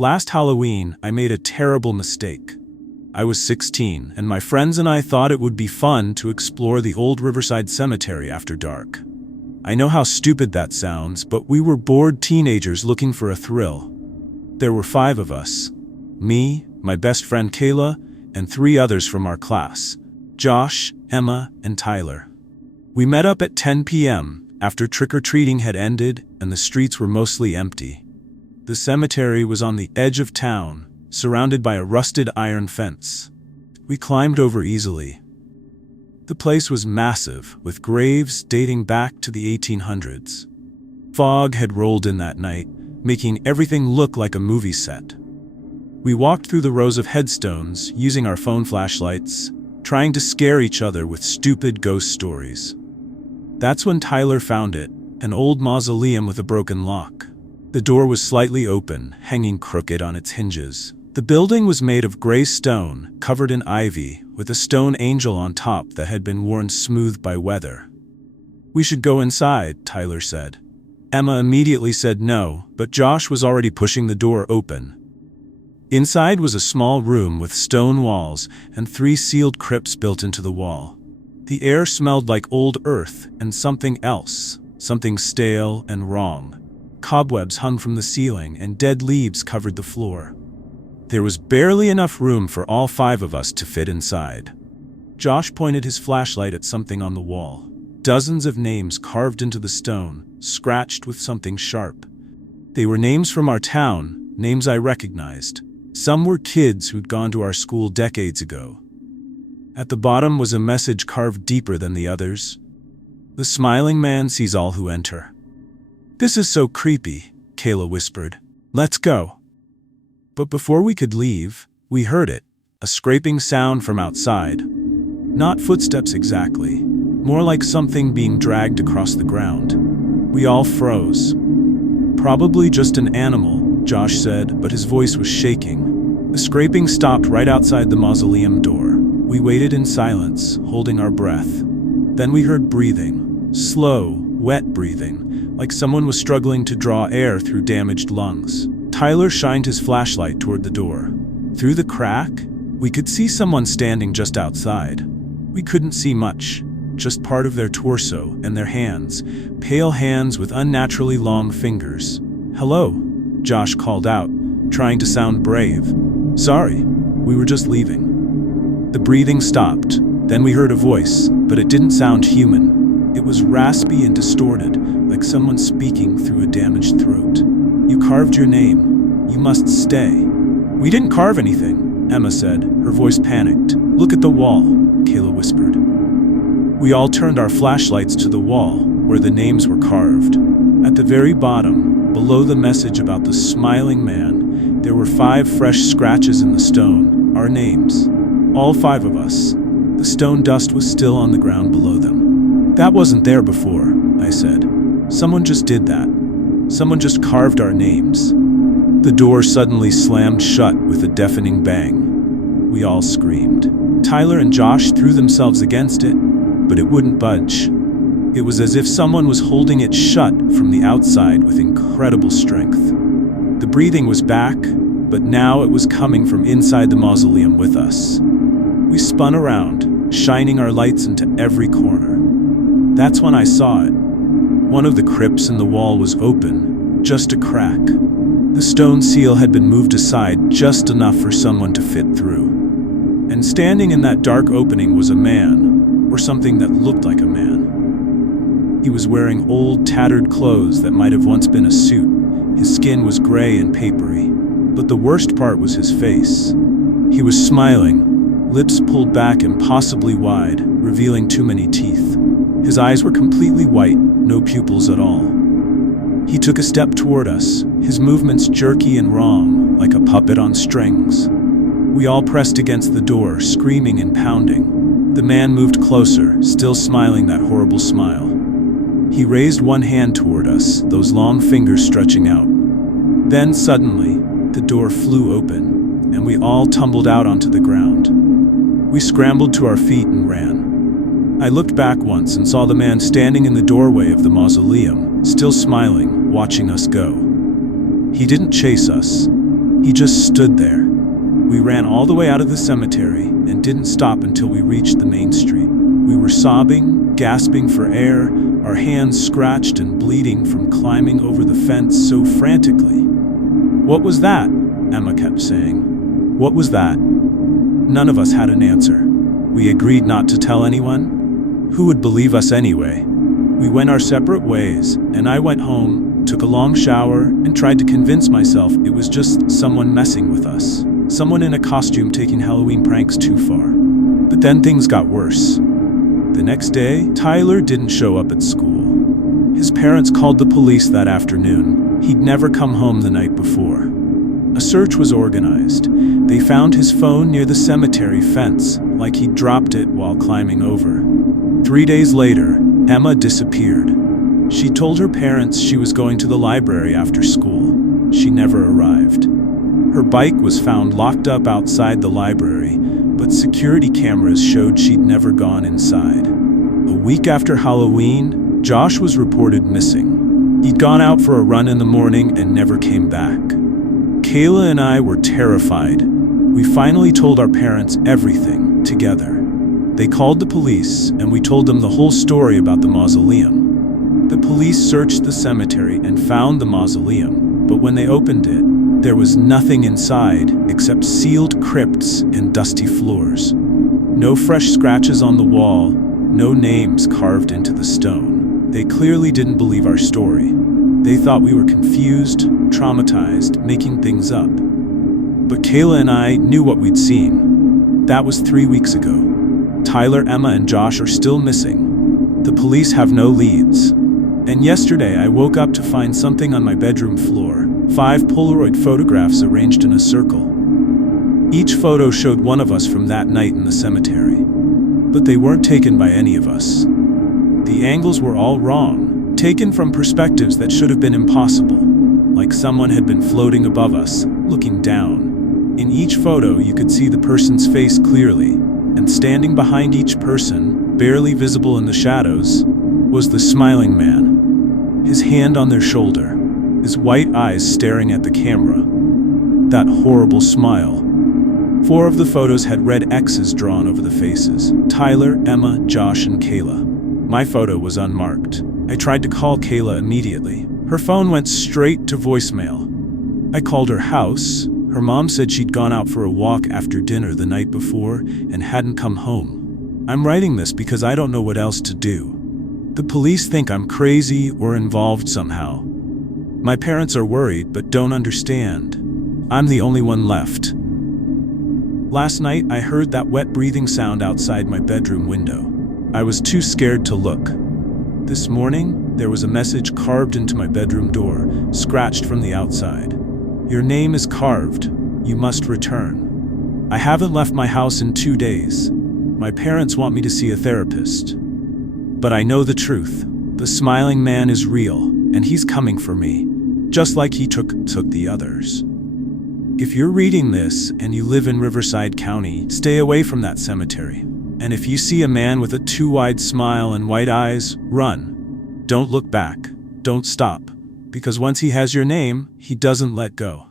Last Halloween, I made a terrible mistake. I was 16, and my friends and I thought it would be fun to explore the old Riverside Cemetery after dark. I know how stupid that sounds, but we were bored teenagers looking for a thrill. There were 5 of us. Me, my best friend Kayla, and 3 others from our class. Josh, Emma, and Tyler. We met up at 10 p.m. after trick-or-treating had ended and the streets were mostly empty. The cemetery was on the edge of town, surrounded by a rusted iron fence. We climbed over easily. The place was massive, with graves dating back to the 1800s. Fog had rolled in that night, making everything look like a movie set. We walked through the rows of headstones, using our phone flashlights, trying to scare each other with stupid ghost stories. That's when Tyler found it, an old mausoleum with a broken lock. The door was slightly open, hanging crooked on its hinges. The building was made of gray stone, covered in ivy, with a stone angel on top that had been worn smooth by weather. "We should go inside," Tyler said. Emma immediately said no, but Josh was already pushing the door open. Inside was a small room with stone walls and 3 sealed crypts built into the wall. The air smelled like old earth and something else, something stale and wrong. Cobwebs hung from the ceiling and dead leaves covered the floor. There was barely enough room for all 5 of us to fit inside. Josh pointed his flashlight at something on the wall. Dozens of names carved into the stone, scratched with something sharp. They were names from our town, names I recognized. Some were kids who'd gone to our school decades ago. At the bottom was a message carved deeper than the others. "The smiling man sees all who enter." "This is so creepy," Kayla whispered. "Let's go." But before we could leave, we heard it, a scraping sound from outside. Not footsteps exactly, more like something being dragged across the ground. We all froze. "Probably just an animal," Josh said, but his voice was shaking. The scraping stopped right outside the mausoleum door. We waited in silence, holding our breath. Then we heard breathing, slow, wet breathing, like someone was struggling to draw air through damaged lungs. Tyler shined his flashlight toward the door. Through the crack, we could see someone standing just outside. We couldn't see much, just part of their torso and their hands, pale hands with unnaturally long fingers. "Hello," Josh called out, trying to sound brave. "Sorry, we were just leaving." The breathing stopped. Then we heard a voice, but it didn't sound human. It was raspy and distorted, like someone speaking through a damaged throat. "You carved your name. You must stay." "We didn't carve anything," Emma said, her voice panicked. "Look at the wall," Kayla whispered. We all turned our flashlights to the wall, where the names were carved. At the very bottom, below the message about the smiling man, there were 5 fresh scratches in the stone, our names. All 5 of us. The stone dust was still on the ground below them. "That wasn't there before," I said. "Someone just did that. Someone just carved our names." The door suddenly slammed shut with a deafening bang. We all screamed. Tyler and Josh threw themselves against it, but it wouldn't budge. It was as if someone was holding it shut from the outside with incredible strength. The breathing was back, but now it was coming from inside the mausoleum with us. We spun around, shining our lights into every corner. That's when I saw it. One of the crypts in the wall was open, just a crack. The stone seal had been moved aside just enough for someone to fit through. And standing in that dark opening was a man, or something that looked like a man. He was wearing old, tattered clothes that might have once been a suit. His skin was gray and papery, but the worst part was his face. He was smiling, lips pulled back impossibly wide, revealing too many teeth. His eyes were completely white, no pupils at all. He took a step toward us, his movements jerky and wrong, like a puppet on strings. We all pressed against the door, screaming and pounding. The man moved closer, still smiling that horrible smile. He raised one hand toward us, those long fingers stretching out. Then suddenly, the door flew open, and we all tumbled out onto the ground. We scrambled to our feet and ran. I looked back once and saw the man standing in the doorway of the mausoleum, still smiling, watching us go. He didn't chase us. He just stood there. We ran all the way out of the cemetery and didn't stop until we reached the main street. We were sobbing, gasping for air, our hands scratched and bleeding from climbing over the fence so frantically. "What was that?" Emma kept saying. "What was that?" None of us had an answer. We agreed not to tell anyone. Who would believe us anyway? We went our separate ways, and I went home, took a long shower, and tried to convince myself it was just someone messing with us. Someone in a costume taking Halloween pranks too far. But then things got worse. The next day, Tyler didn't show up at school. His parents called the police that afternoon. He'd never come home the night before. A search was organized. They found his phone near the cemetery fence, like he'd dropped it while climbing over. 3 days later, Emma disappeared. She told her parents she was going to the library after school. She never arrived. Her bike was found locked up outside the library, but security cameras showed she'd never gone inside. A week after Halloween, Josh was reported missing. He'd gone out for a run in the morning and never came back. Kayla and I were terrified. We finally told our parents everything, together. They called the police, and we told them the whole story about the mausoleum. The police searched the cemetery and found the mausoleum, but when they opened it, there was nothing inside except sealed crypts and dusty floors. No fresh scratches on the wall, no names carved into the stone. They clearly didn't believe our story. They thought we were confused, traumatized, making things up. But Kayla and I knew what we'd seen. That was 3 weeks ago. Tyler, Emma, and Josh are still missing. The police have no leads. And yesterday I woke up to find something on my bedroom floor. 5 Polaroid photographs arranged in a circle. Each photo showed one of us from that night in the cemetery. But they weren't taken by any of us. The angles were all wrong, taken from perspectives that should have been impossible, like someone had been floating above us, looking down. In each photo you could see the person's face clearly, and standing behind each person, barely visible in the shadows, was the smiling man, his hand on their shoulder, his white eyes staring at the camera. That horrible smile. 4 of the photos had red X's drawn over the faces: Tyler, Emma, Josh, and Kayla. My photo was unmarked. I tried to call Kayla immediately. Her phone went straight to voicemail. I called her house. Her mom said she'd gone out for a walk after dinner the night before and hadn't come home. I'm writing this because I don't know what else to do. The police think I'm crazy or involved somehow. My parents are worried but don't understand. I'm the only one left. Last night I heard that wet breathing sound outside my bedroom window. I was too scared to look. This morning, there was a message carved into my bedroom door, scratched from the outside. "Your name is carved. You must return." I haven't left my house in 2 days. My parents want me to see a therapist. But I know the truth. The smiling man is real, and he's coming for me, just like he took the others. If you're reading this and you live in Riverside County, stay away from that cemetery. And if you see a man with a too wide smile and white eyes, run. Don't look back. Don't stop. Because once he has your name, he doesn't let go.